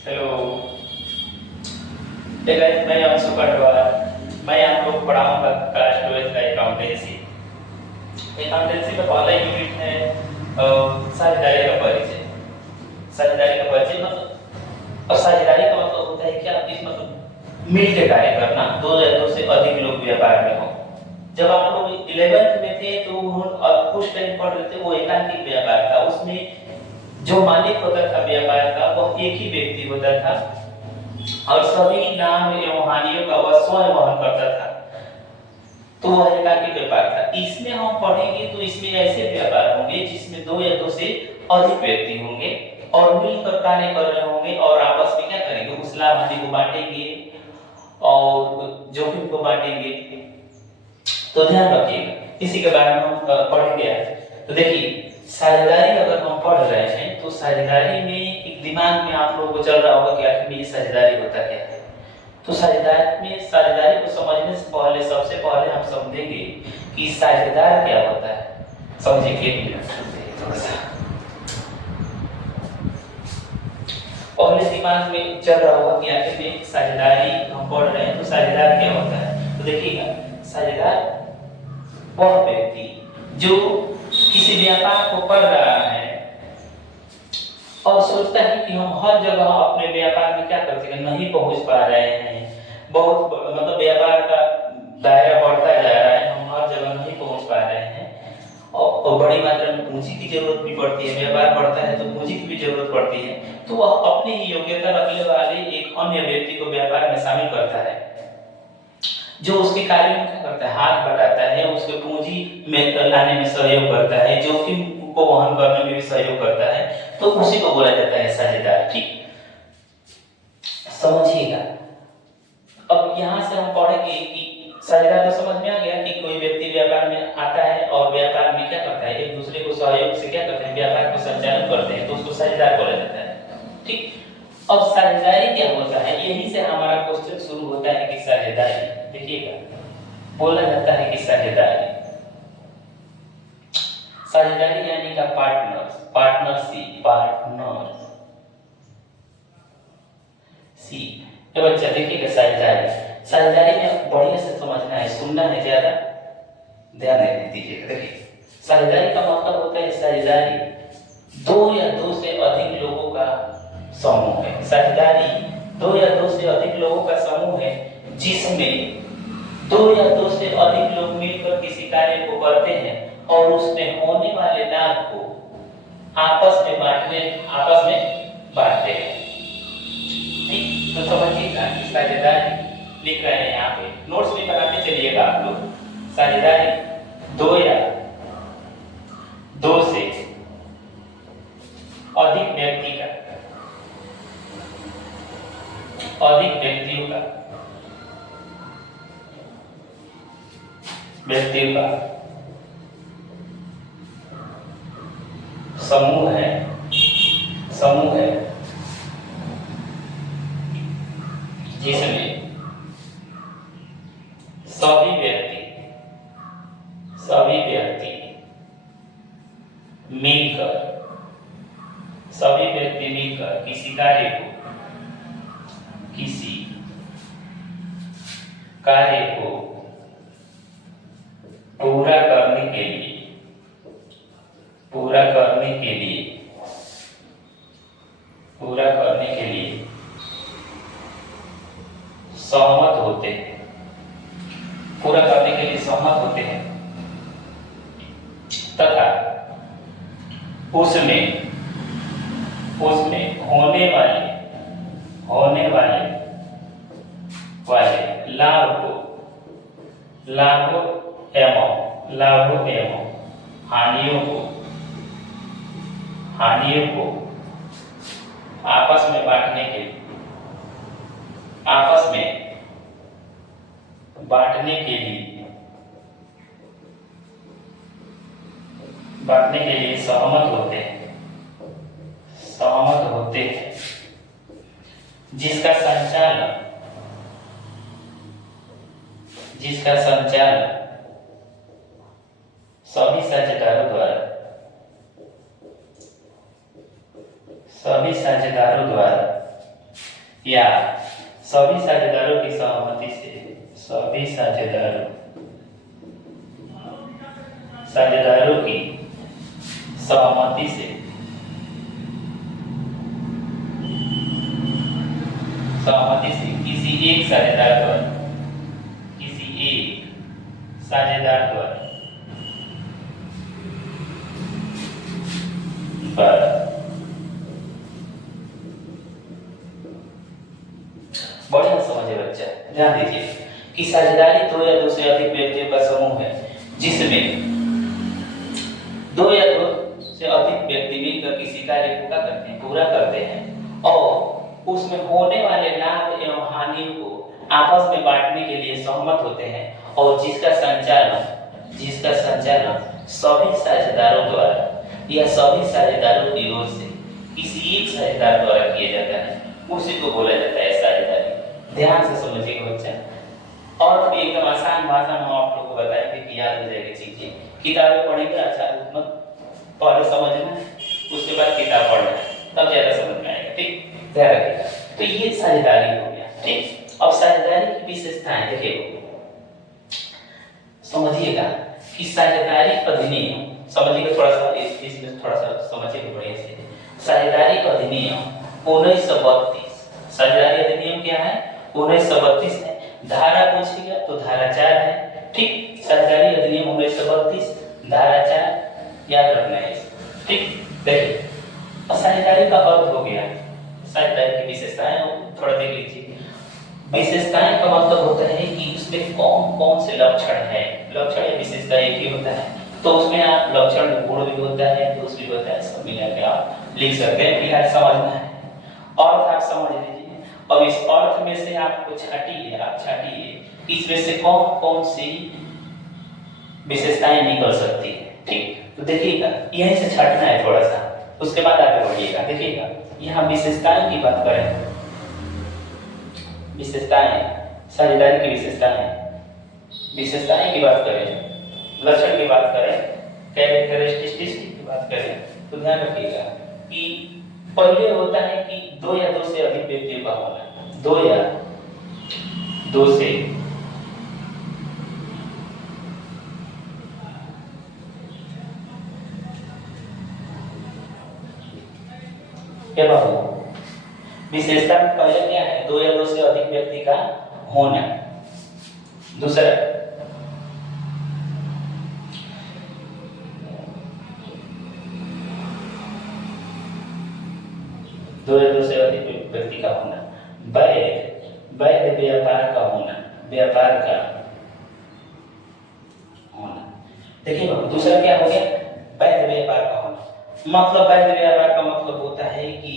Hello. Hey guys, मैं अंशु कटवार। मैं आप लोग पढ़ाऊंगा क्लास 12 का अकाउंटेंसी। अकाउंटेंसी का पहला यूनिट है साझेदारी का परिचय। साझेदारी का परिचय मतलब, और साझेदारी का मतलब होता है क्या, इस मतलब मिल के कार्य करना, दो या दो से अधिक लोग व्यापार में हो। जब आप लोग 11th में थे तो कुछ टाइम पढ़ रहे थे, वो एकांकिक व्यापार था। उसमें जो मालिक होता था व्यापार का वह एक ही व्यक्ति होता था और सभी लाभ एवं हानियों का वह स्वयं वहन करता था। तो वह एकाकी व्यापार था। इसमें हम पढ़ेंगे तो इसमें ऐसे व्यापार होंगे जिसमें दो या दो से अधिक व्यक्ति होंगे और मिलकर कार्य कर रहे होंगे और आपस में क्या करेंगे, उस लाभ हानि को बांटेंगे और जोखिम को बांटेंगे। तो ध्यान रखिएगा, इसी के बारे में हम पढ़ेंगे आज। तो देखिए, साझेदारी अगर हम पढ़ रहे हैं तो साझेदारी में एक दिमाग में आप लोगों को चल रहा होगा कि आखिर ये साझेदारी होता क्या है। तो साझेदारी में, साझेदारी को समझने से पहले सबसे पहले हम समझेंगे कि साझेदार क्या होता है। समझिए, एक मिनट थोड़ा सा पहले दिमाग में चल रहा होगा कि आखिर में साझेदारी हम पढ़ रहे हैं तो साझेदार क्या होता है। तो देखिएगा, साझेदार वह व्यक्ति जो किसी व्यापार को कर रहा है और सोचता है कि हम हर जगह अपने व्यापार में क्या करते हैं, नहीं पहुंच पा रहे हैं, बहुत मतलब व्यापार का दायरा बढ़ता जा रहा है, हम हर जगह नहीं पहुंच पा रहे हैं और बड़ी मात्रा में पूंजी की जरूरत भी पड़ती है। व्यापार बढ़ता है तो पूंजी की भी जरूरत पड़ती है। तो वह अपनी ही योग्यता रखने वाले एक अन्य व्यक्ति को व्यापार में शामिल करता है, जो उसके कार्य में क्या करता है, हाथ बटाता है, उसके पूंजी में लाने में सहयोग करता है, जोखिम को वहन करने में भी सहयोग करता है। तो उसी को बोला जाता है साझेदार। ठीक, समझिएगा। अब यहाँ से हम पढ़ेंगे कि साझेदार तो समझ में आ गया कि कोई व्यक्ति व्यापार में आता है और व्यापार में क्या करता है, एक दूसरे को सहयोग से क्या करते हैं, व्यापार को संचालन करते हैं, तो उसको साझेदार बोला जाता है। ठीक, अब साझेदारी क्या होता है, यही से हमारा क्वेश्चन शुरू होता है कि साझेदारी, देखिएगा, बोला जाता है कि साझेदारी, साझेदारी यानी का पार्टनर, पार्टनरशिप, पार्टनर सी। तो बच्चा देखिएगा, साझेदारी, साझेदारी में बढ़िया से समझना है, सुनना है, ज्यादा ध्यान दीजिएगा। देखिए, साझेदारी का मतलब होता है, साझेदारी दो या दो से अधिक लोगों का समूह है। साझेदारी दो या दो से अधिक लोगों का समूह है जिसमें दो या दो से अधिक लोग मिलकर किसी कार्य को करते हैं और उसमें होने वाले लाभ को आपस में बांटते हैं। ठीक, तो समझिएगा कि साझेदारी लिख रहे हैं, यहाँ पे नोट्स भी बनाते चलिएगा आप लोग। साझेदारी दो या दो से अधिक व्यक्ति का, अधिक व्यक्तियों का समूह है, समूह है जिसमें सभी व्यक्ति मिलकर, किसी कार्य को पूरा करने के लिए सहमत होते हैं, पूरा करने के लिए सहमत होते हैं तथा उसमें होने वाले लाभों एवं हानियों को आपस में बांटने के लिए सहमत होते हैं, जिसका संचालन सभी साझेदारों द्वारा या सभी साझेदारों की सहमति से, सभी साझेदारों की सहमति से, किसी एक साझेदार द्वारा, बढ़िया समझे बच्चा, ध्यान दीजिए कि साझेदारी दो या दो से अधिक व्यक्तियों का समूह है जिसमें दो या दो से अधिक व्यक्ति मिलकर किसी कार्य को क्या करते हैं, पूरा करते हैं और उसमें होने वाले लाभ एवं हानि को आपस में बांटने के लिए सहमत होते हैं और जिसका संचालन सभी साझेदारों द्वारा या सभी साझेदारों की ओर से किसी एक साझेदार द्वारा किया जाता है, उसी को बोला जाता है साझेदारी। ध्यान से समझिएगा बच्चा, और भी एकदम आसान भाषा में आप लोगों को बताएंगे कि याद हो जाएगी चीजें। किताबें पढ़ेंगे अच्छा मत पहले समझना है, उसके बाद किताब पढ़ना है, तब ज्यादा समझ में आएगा। ठीक, ध्यान रखिएगा। तो ये साझेदारी हो गया। ठीक, अब साझेदारी की विशेषताएं देखिए, समझिएगा कि साझेदारी अधिनियम, समझिएगा थोड़ा सा इसमें थोड़ा सा समझिएगा बढ़िया से। साझेदारी अधिनियम 1932, साझेदारी अधिनियम क्या है, 1932 है। धारा पूछेगा तो धारा 4 है। ठीक, साझेदारी अधिनियम 1932 धारा 4 याद रखना है। ठीक, देखिए साझेदारी का अर्थ हो गया, साझेदारी की विशेषताएं थोड़ा देख लीजिए। विशेषताएं का मतलब होता है कि उसमें कौन कौन से लक्षण है, लक्षण या विशेषता एक ही होता है, तो उसमें आप लक्षण गुण भी होता है, दोष भी होता है, सब मिला के आप लिख सकते हैं। फिलहाल समझना है, अर्थ आप समझ लीजिए। अब इस अर्थ में से आपको छाटिए, इसमें से कौन कौन सी विशेषताएं निकल सकती है। ठीक, तो देखिएगा यहीं से छाटना है थोड़ा सा, उसके बाद आगे बढ़िएगा। देखिएगा यहाँ विशेषताएं की बात करें, विशेषताएं साझेदारी की विशेषताएं की बात करें, लक्षण की बात करें, कैरेक्टरिस्टिक्स की बात करें, तो ध्यान रखिएगा कि पहले होता है कि दो या दो से अधिक व्यक्तियों का होना, दो या दो से क्या बात हो। विशेषता पहले क्या है, दो या दो से अधिक व्यक्ति का होना। दूसरा दो या दो से अधिक व्यक्ति का होना। वैध व्यापार का होना, देखिए दूसरा क्या हो गया, वैध व्यापार का होना। मतलब वैध व्यापार का मतलब होता है कि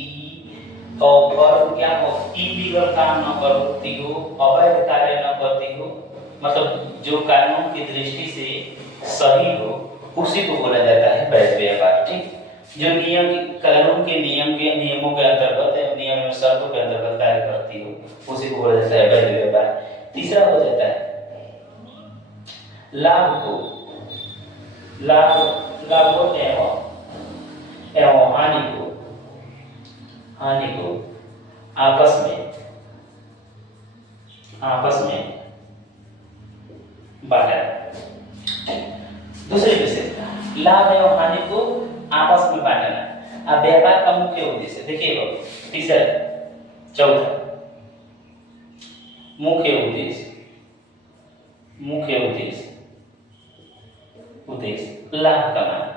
और क्या हो, इलीगल काम न करती हो, अवैध कार्य न करती हो, मतलब जो कानून की दृष्टि से सही हो, उसी को बोला जाता है वैध व्यापार। ठीक, जो कानून के नियमों के अंतर्गत, नियम एवं शर्तों के अंतर्गत कार्य करती हो, उसी को बोला जाता है वैध व्यापार। तीसरा हो जाता है लाभों एवं हानि को आपस में बांटा। दूसरी विशेषता, लाभ एवं हानि को आपस में बांटना। अब व्यापार का मुख्य उद्देश्य देखिए, तीसरा चौथा मुख्य उद्देश्य लाभ कमाना।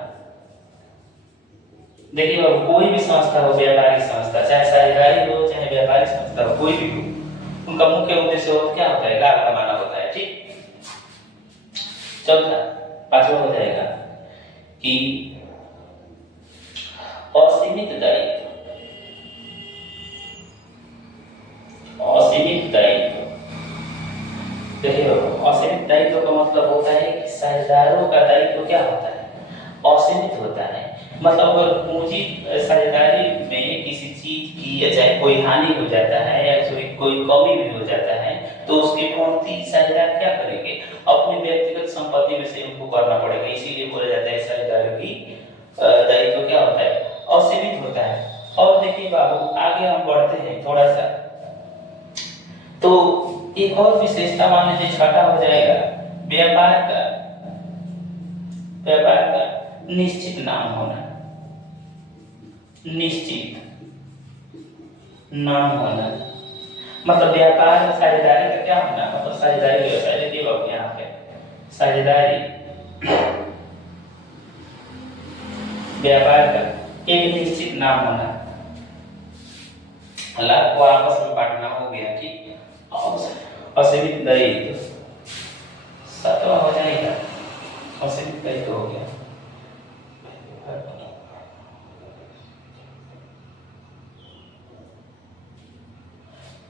देखिए बाबू, कोई भी संस्था हो, व्यापारिक संस्था, चाहे साझेदारी हो चाहे व्यापारिक संस्था हो, कोई भी हो, उनका मुख्य उद्देश्य क्या होता है, लाभ कमाना होता है। ठीक, चौथा पांचवा हो जाएगा कि असीमित दायित्व। देखिए असीमित दायित्व का मतलब होता है कि साझेदारों का दायित्व क्या होता है, असीमित होता है। मतलब अगर पूंजी साझेदारी में किसी चीज की या चाहे कोई हानि हो जाता है या कोई कमी भी हो जाता है, तो उसकी पूर्ति साझेदार क्या करेंगे, अपनी व्यक्तिगत संपत्ति में से उनको करना पड़ेगा। इसीलिए बोला जाता है साझेदारों की दायित्व क्या होता है, असीमित होता है। और देखिए बाबू, आगे हम बढ़ते हैं थोड़ा सा, तो एक और विशेषता मान लीजिए छठा हो जाएगा व्यापार का, व्यापार का निश्चित नाम होना, निश्चित नाम होना। मतलब व्यापार में साझेदारी का क्या होना, मतलब साझेदारी व्यवसाय देखिए बाबू यहाँ पे साझेदारी व्यापार का एक निश्चित नाम होना, लाभ को आपस में बांटना हो गया, ठीक। असीमित दायित्व सातवां हो जाएगा, असीमित दायित्व हो गया।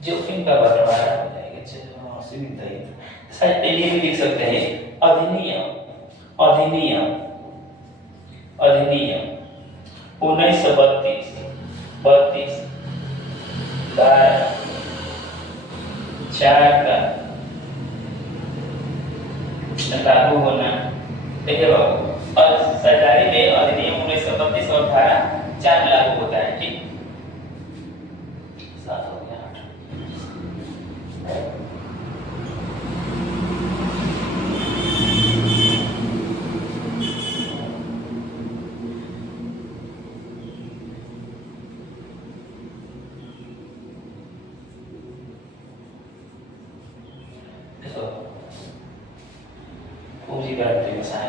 जोखिम का बंटवारा हो जाएगा, चलो असीमित दायित्व। शायद पहले भी लिख सकते हैं अधिनियम, अधिनियम, अधिनियम 1932 धारा 4 का लागू होना। देखिए बाबू और सरकारी में अधिनियम 1932 और धारा 4 लागू होता है, ठीक। 7 हो गया 8। पूंजीवादी व्यवसाय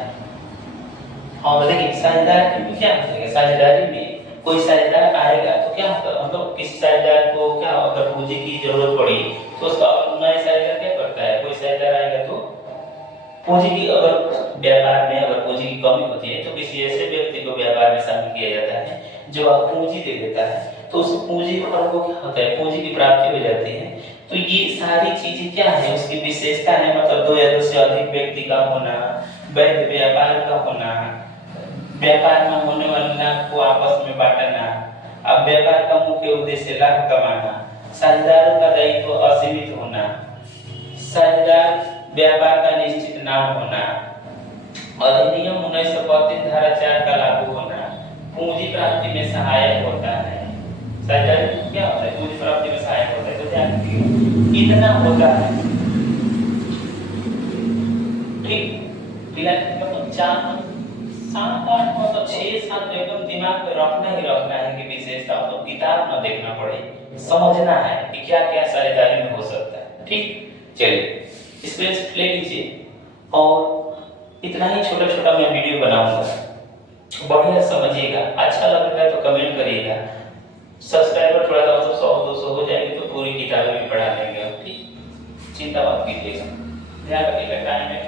और देखिए साझेदारी में क्या होता है, साझेदारी में कोई साझेदार आएगा तो क्या होगा, मतलब किसी साझेदार को क्या अगर पूंजी की जरूरत पड़ी तो उसका नया साझेदार क्या करता है, कोई साझेदार आएगा तो पूंजी की, अगर व्यापार में अगर पूंजी की कमी होती है तो किसी ऐसे व्यक्ति को व्यापार में शामिल किया जाता है जो पूंजी दे देता है, तो उस पूंजी पर वो क्या होता है, पूंजी की प्राप्ति हो जाती है। तो ये सारी चीजें क्या है, उसकी विशेषता है, मतलब 2 या 2 से अधिक व्यक्ति का होना, वैध व्यापार का होना, व्यापार में होने वाले लाभ को आपस में बांटना, अब व्यापार का मुख्य उद्देश्य लाभ कमाना, साझेदारों का दायित्व असीमित होना, साझेदार व्यापार का निश्चित नाम होना, अधिनियम 1932 धारा 4 का लागू होना, पूंजी प्राप्ति में सहायक होता है। साझेदारी क्या होता है, पूंजी प्राप्ति में सहायक होता है, तो ध्यान रखिएगा इतना होता है, ठीक। मतलब 4 7 8 मतलब 6 7 एकदम दिमाग में रखना ही रखना है कि विशेषता, मतलब किताब ना देखना पड़े, समझना है कि क्या क्या साझेदारी में हो सकता है, ठीक। चलिए स्पेस ले लीजिए और इतना ही छोटा छोटा मैं वीडियो बनाऊंगा, बढ़िया समझिएगा, अच्छा लगेगा तो कमेंट करिएगा, सब्सक्राइबर थोड़ा सा मतलब 100 200 हो जाएंगे तो पूरी किताबें भी पढ़ा लेंगे, ठीक। चिंता मत कीजिएगा, ध्यान रखिएगा, टाइम में